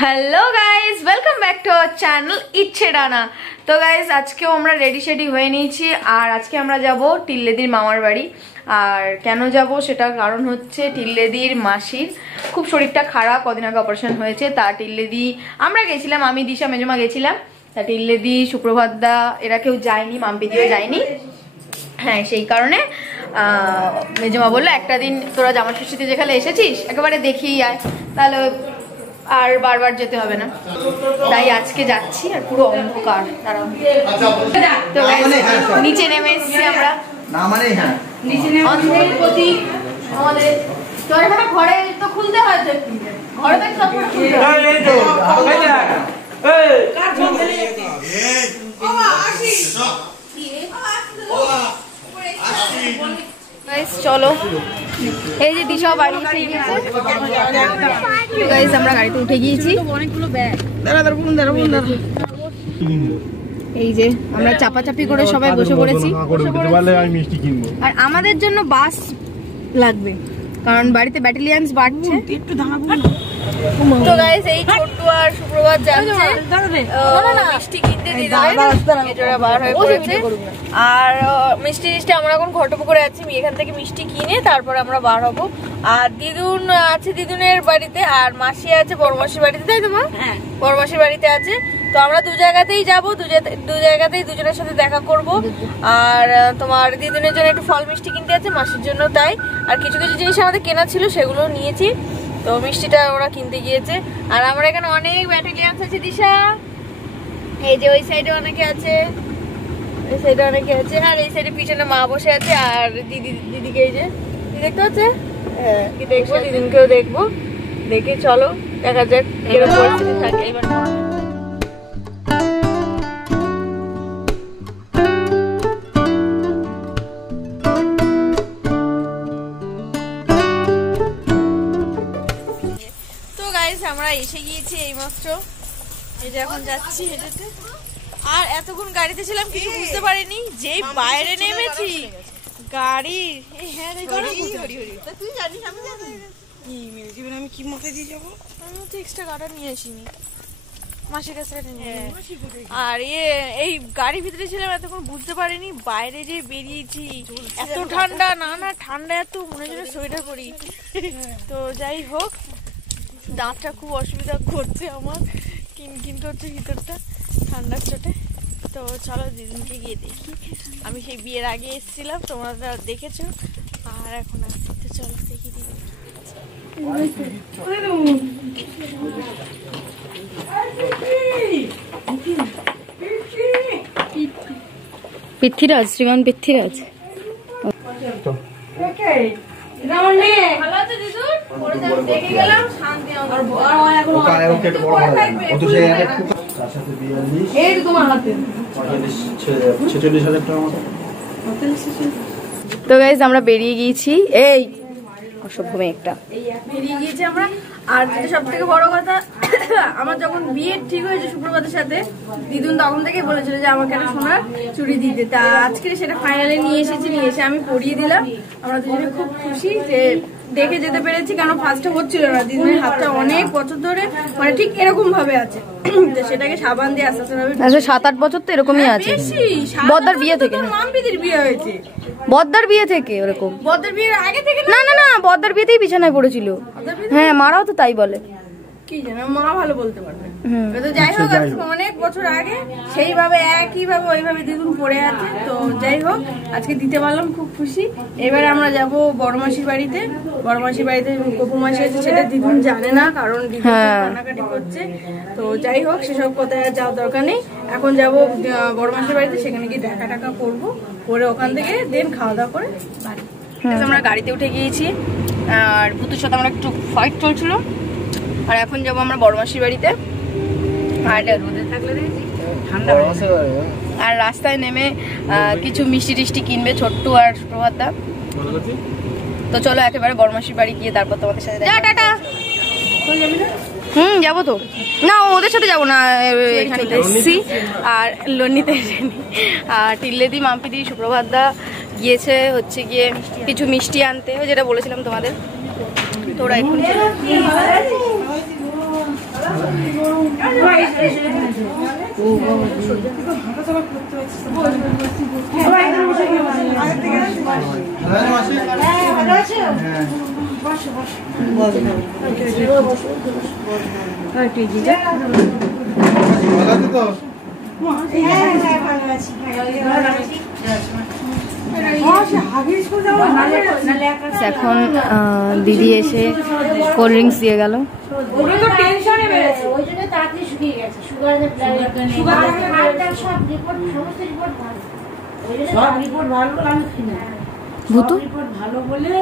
Hello guys welcome back to our channel इच्छे डाना। तो गाइज आज के আমরা রেডি শেডি হয়ে নিয়েছি আর আজকে আমরা যাব টিল্লেদির মামার বাড়ি। আর কেন যাব সেটা কারণ হচ্ছে টিল্লেদির মাসির খুব শরীরটা খারাপ, কদিন আগে অপারেশন হয়েছে। তা টিল্লেদি আমরা গেছিলাম, আমি দিশা মেজমা গেছিলাম। তা টিল্লেদি সুপ্রভাতদা এরা কেউ যায়নি, মাম্পিদিও যায়নি। হ্যাঁ সেই কারণে মেজমা বললো একটা দিন তোরা জামা ষষ্ঠীতে যেখানে এসেছিস একেবারে দেখিয়ে আয়, তাহলে আর বারবার যেতে হবে না। তাই আজকে যাচ্ছি আর পুরো অন্ধকার। দাঁড়াও তো নিচে নেমে এসেছি আমরা। অন্ধের প্রতি আমাদের তো এখানে ঘরে তো খুলতে হয়, ঘরে তো সব খুলতে হয়। চলো এই যে দিশাও বাড়ি এসে গিয়েছে। গাইস আমরা গাড়িতে উঠে গিয়েছি। অনেকগুলো ব্যাগ এই যে আমরা চাপাচাপি করে সবাই বসে পড়েছি। আর আমাদের জন্য বাস লাগবে কারণ বাড়িতে ব্যাটালিয়ান্স বাড়ছে। তো গাইস এই ছোট্টু আর সুপ্রভাত যাচ্ছে মিষ্টি কিনতে দিদিদের বার হয়ে পড়েছে। আর মিষ্টি আমরা এখন ঘটপুকুরে আছি, এখান থেকে মিষ্টি কিনে তারপর আমরা বার হবো। আর দিদুন আছে দিদুনের বাড়িতে, আর মাসি আছে বড় মাসির বাড়িতে, তাই তো মা? বড় মাসির বাড়িতে আছে। তো আমরা দু জায়গাতেই যাবো, দু জায়গাতেই দুজনের সাথে দেখা করব। আর তোমার দিদুনের জন্য একটু ফল মিষ্টি কিনতে আছে, মাসির জন্য তাই। আর কিছু কিছু জিনিস আমাদের কেনা ছিল সেগুলো নিয়েছি। তো মিষ্টিটা ওরা কিনতে গিয়েছে। আর আমরা এখানে অনেক ব্যাটালিয়ান্স আছে দিশা, এই যে ওই সাইডে অনেকে আছে, এই সাইডে অনেকে আছে। আর এই সাইডে পিছনে মা বসে আছে আর দিদিকে এই যে দেখতে হচ্ছে। হ্যাঁ কি দেখবো, দিদিনকেও দেখবো, দেখে চলো দেখা যাক কিরকম পরিস্থিতি থাকে এবার। আমরা এসে গিয়েছি এই মাত্র, এই যে এখন যাচ্ছি হেঁটেতে। আর এতক্ষণ গাড়িতে ছিলাম কিছু বুঝতে পারিনি, যেই বাইরে নেমেছি গাড়ির তুই জানিস আমি কি মতে দিয়ে যাবো, আমি তো এক্সট্রা গাড়ি নিয়ে আসিনি, মাসির কাছে নিয়ে। আর এই গাড়ির ভিতরে ছিলাম এতক্ষণ বুঝতে পারিনি, বাইরে যে বেরিয়েছি এত ঠান্ডা, না ঠান্ডা এত মনে হচ্ছে সোয়েটার পরি। তো যাই হোক দাঁতটা খুব অসুবিধা করছে আমার, কিন্তু হচ্ছে ভিতরটা ঠান্ডার চোটে। তো চলো দিদিনকে গিয়ে দেখি। আমি সেই বিয়ের আগে এসেছিলাম, তোমরা দেখেছো, আর এখন আসছি। তো চলো দেখি দিদি। পৃথ্বীরাজ, শ্রীমান পৃথ্বীরাজ। তো গাইজ আমরা বেরিয়ে গিয়েছি, এই অসভ্য মেয়েটা বেরিয়ে গিয়েছি আমরা। আর যেটা সব থেকে বড় কথা, আমার যখন বিয়ে ঠিক হয়েছে সুপ্রভাতের সাথে, দিদুন তখন থেকেই বলেছিল যে আমাকে একটা সোনার চুড়ি দিতে। তা আজকে সেটা ফাইনালি নিয়ে এসে আমি পরিয়ে দিলাম। আমরা দুজনে খুব খুশি যে দেখে যেতে পেরেছি, কারণ ফার্স্টে হচ্ছিল না, দিদুনের হাতটা অনেক বছর ধরে মানে ঠিক এরকম ভাবে আছে, সেটাকে সাবান দিয়ে আস্তে আস্তে 7-8 বছর তো এরকমই আছে। বদ্দার বিয়ে থেকে, মাম্পিদির বিয়ে হয়েছে বদ্দার বিয়ে থেকে, ওরকম বদ্দার বিয়ের আগে থেকে না বদ্দার বিয়েতেই বিছানায় পড়েছিল। হ্যাঁ মারাও তো তাই বলে, কি জানো মা ভালো বলতে পারবে। যাই হোক অনেক বছর আগে সেইভাবে একইভাবে ওইভাবে দিদুন পড়ে আছে। তো যাই হোক আজকে দিতে পারলাম, খুব খুশি। এবারে আমরা যাব বড় মাসির বাড়িতে। বড় মাসির বাড়িতে গপু মাসি আছে, সেটা দিদুন জানে না কারণ দিদুন কান্নাকাটি করছে। তো যাই হোক সেসব কোথায় যাওয়ার দরকার নেই, এখন যাব বড় মাসির বাড়িতে, সেখানে গিয়ে দেখা টাকা করবো, করে ওখান থেকে দেন খাওয়া দাওয়া করে বাড়ি। আমরা গাড়িতে উঠে গিয়েছি আর পুতুর সাথে আমরা একটু ফাইট চলছিল। আর এখন যাবো আমরা বড় মাসির বাড়িতে। আর রাস্তায় নেমে কিছু মিষ্টি টিষ্টি কিনবে ছোট্টু আর প্রভাতদা। তো চলো একেবারে বড় মাসির বাড়ি গিয়ে তারপর তোমাদের সাথে টাটা। যাবো তো না, ওদের সাথে যাবো না, এখানে এসেছি আর লন্নিতে এসেনি। আর টিল্লেদি মাম্পিদি সুপ্রভাতদা গিয়েছে হচ্ছে গিয়ে কিছু মিষ্টি আনতে, যেটা বলেছিলাম তোমাদের। তো ওরা এখন এখন দিদি এসে কোল্ড ড্রিঙ্কস দিয়ে গেল। ভূতু ভালো বলে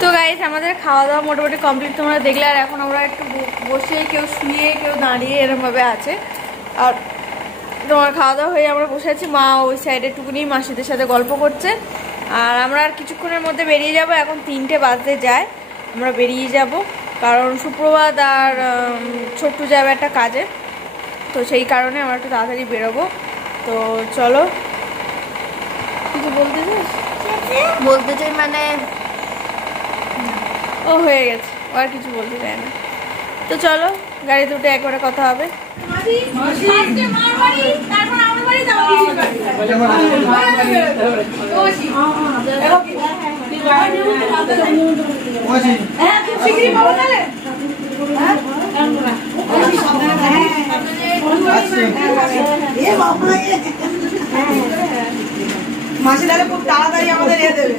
তো গাইস আমাদের খাওয়া দাওয়া মোটামুটি কমপ্লিট তোমরা দেখলে। আর এখন আমরা একটু বসে, কেউ শুয়ে কেউ দাঁড়িয়ে এরকম ভাবে আছে। আর তোমার খাওয়া দাওয়া হয়ে আমরা বসে আছি, মা ওই সাইডে টুকুনি মাসিদের সাথে গল্প করছে। আর আমরা আর কিছুক্ষণের মধ্যে বেরিয়ে যাব, এখন 3টে বাজতে যায়। আমরা বেরিয়ে যাব কারণ সুপ্রভাত আর ছোট্টু যাবে একটা কাজে, তো সেই কারণে আমরা একটু তাড়াতাড়ি বেরোবো। তো চলো, কিছু বলতে চাই? বলতে চাই মানে ও হয়ে গেছে, ও আর কিছু বলতে চাই না। তো চলো গাড়িতে উঠে একবারে কথা হবে। মাসি তাহলে খুব তাড়াতাড়ি আমাদের এ দেবে।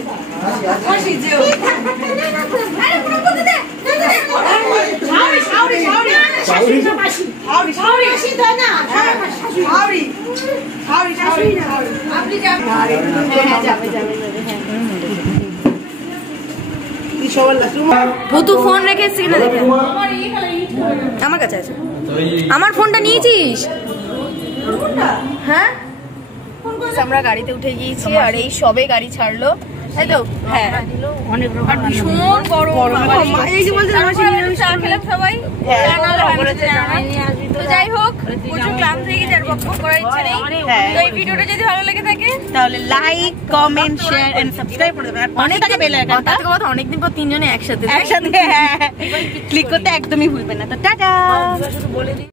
ভূতু ফোন রেখে এসছি কিনা দেখে, আমার কাছে আছে। আমার ফোনটা নিয়েছিস? হ্যাঁ, আমরা গাড়িতে উঠে গিয়েছি আর এই সবে গাড়ি ছাড়লো, তাই তো? হ্যাঁ, আর ভীষণ গরম। এই যে বলতে চা খেলাম সবাই। তো যাই হোক, প্রচুর ক্লান্ত হয়ে গেছে, আর বকবক করার ইচ্ছা নেই। তো এই ভিডিওটা যদি ভালো লেগে থাকে তাহলে like, comment, share and subscribe করে দেবেন। অনেকদিন পর 3 জনে একসাথে ক্লিক করতে একদমই ভুলবেন না। তো টাটা।